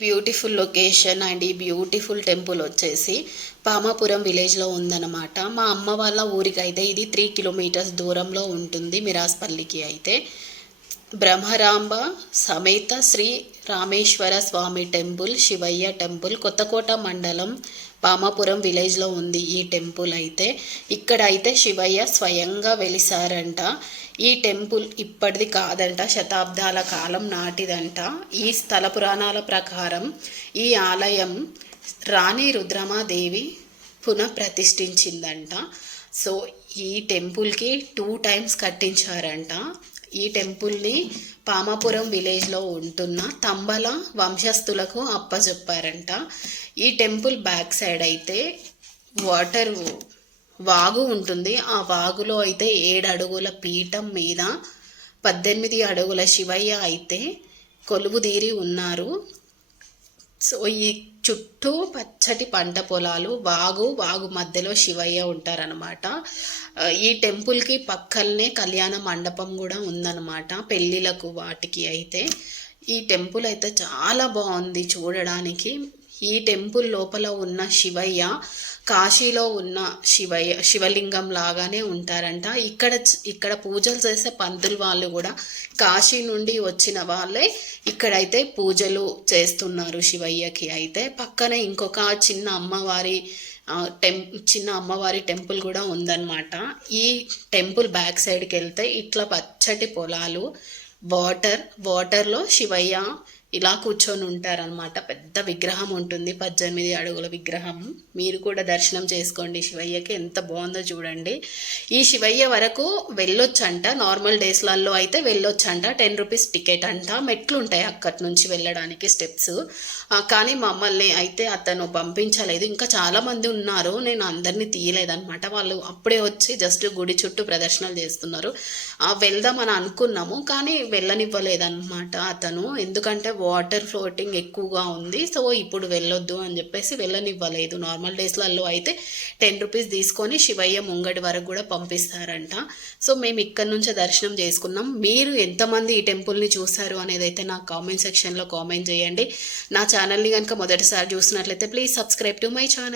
Beautiful location and ఈ beautiful temple వచ్చేసి పామాపురం విలేజ్లో ఉందన్నమాట. మా అమ్మ వాళ్ళ ఊరికి అయితే ఇది త్రీ కిలోమీటర్స్ దూరంలో ఉంటుంది మిరాస్పల్లికి అయితే. బ్రహ్మరాంబ సమేత శ్రీ రామేశ్వర స్వామి టెంపుల్ శివయ్య టెంపుల్ కొత్తకోట మండలం పామాపురం విలేజ్లో ఉంది ఈ టెంపుల్ అయితే. ఇక్కడ అయితే శివయ్య స్వయంగా వెలిసారంట. ఈ టెంపుల్ ఇప్పటిది కాదంట శతాబ్దాల కాలం నాటిదంట. ఈ స్థల పురాణాల ప్రకారం ఈ ఆలయం రాణి రుద్రమాదేవి పునఃప్రతిష్ఠించిందంట. సో ఈ టెంపుల్కి టూ టైమ్స్ కట్టించారంట. ఈ టెంపుల్ని పామాపురం విలేజ్లో ఉంటున్న తంబల వంశస్థులకు అప్పచెప్పారంట ఈ టెంపుల్ బ్యాక్ సైడ్ అయితే వాటర్ వాగు ఉంటుంది. ఆ వాగులో అయితే ఏడు అడుగుల పీఠం మీద పద్దెనిమిది అడుగుల శివయ్య అయితే కొలువుదీరి ఉన్నారు. సో ఈ చుట్టూ పచ్చటి పంట పొలాలు వాగు వాగు మధ్యలో శివయ్య ఉంటారనమాట ఈ టెంపుల్కి పక్కనే కళ్యాణ మండపం కూడా ఉందన్నమాట పెళ్ళిళ్ళకు వాటికి అయితే. ఈ టెంపుల్ అయితే చాలా బాగుంది చూడడానికి. ఈ టెంపుల్ లోపల ఉన్న శివయ్య కాశీలో ఉన్న శివయ్య శివలింగం లాగానే ఉంటారంట. ఇక్కడ ఇక్కడ పూజలు చేసే పంతులు వాళ్ళు కూడా కాశీ నుండి వచ్చిన వాళ్ళే ఇక్కడైతే పూజలు చేస్తున్నారు శివయ్యకి. అయితే పక్కనే ఇంకొక చిన్న అమ్మవారి టెం చిన్న అమ్మవారి టెంపుల్ కూడా ఉందన్నమాట. ఈ టెంపుల్ బ్యాక్ సైడ్కి వెళ్తే ఇట్లా పచ్చటి పొలాలు వాటర్ వాటర్లో శివయ్య ఇలా కూర్చొని ఉంటారనమాట పెద్ద విగ్రహం ఉంటుంది. పద్దెనిమిది అడుగుల విగ్రహం. మీరు కూడా దర్శనం చేసుకోండి శివయ్యకి. ఎంత బాగుందో చూడండి. ఈ శివయ్య వరకు వెళ్ళొచ్చంట. నార్మల్ డేస్లలో అయితే వెళ్ళొచ్చంట. టెన్ రూపీస్ టికెట్ అంట. మెట్లు ఉంటాయి అక్కడి నుంచి వెళ్ళడానికి స్టెప్స్. కానీ మమ్మల్ని అయితే అతను పంపించలేదు. ఇంకా చాలామంది ఉన్నారు. నేను అందరినీ తీయలేదనమాట వాళ్ళు అప్పుడే వచ్చి జస్ట్ గుడి చుట్టూ ప్రదర్శనలు చేస్తున్నారు. వెళ్దామని అనుకున్నాము. కానీ వెళ్ళనివ్వలేదన్నమాట అతను. ఎందుకంటే వాటర్ ఫ్లోటింగ్ ఎక్కువగా ఉంది. సో ఇప్పుడు వెళ్ళొద్దు అని చెప్పేసి వెళ్ళనివ్వలేదు. నార్మల్ డేస్లలో అయితే టెన్ రూపీస్ తీసుకొని శివయ్య ముంగడి వరకు కూడా పంపిస్తారంట. సో మేము ఇక్కడ నుంచే దర్శనం చేసుకున్నాం. మీరు ఎంతమంది ఈ టెంపుల్ని చూసారు అనేది అయితే నాకు కామెంట్ సెక్షన్లో కామెంట్ చేయండి. నా ఛానల్ని కనుక మొదటిసారి చూసినట్లయితే please subscribe to my channel.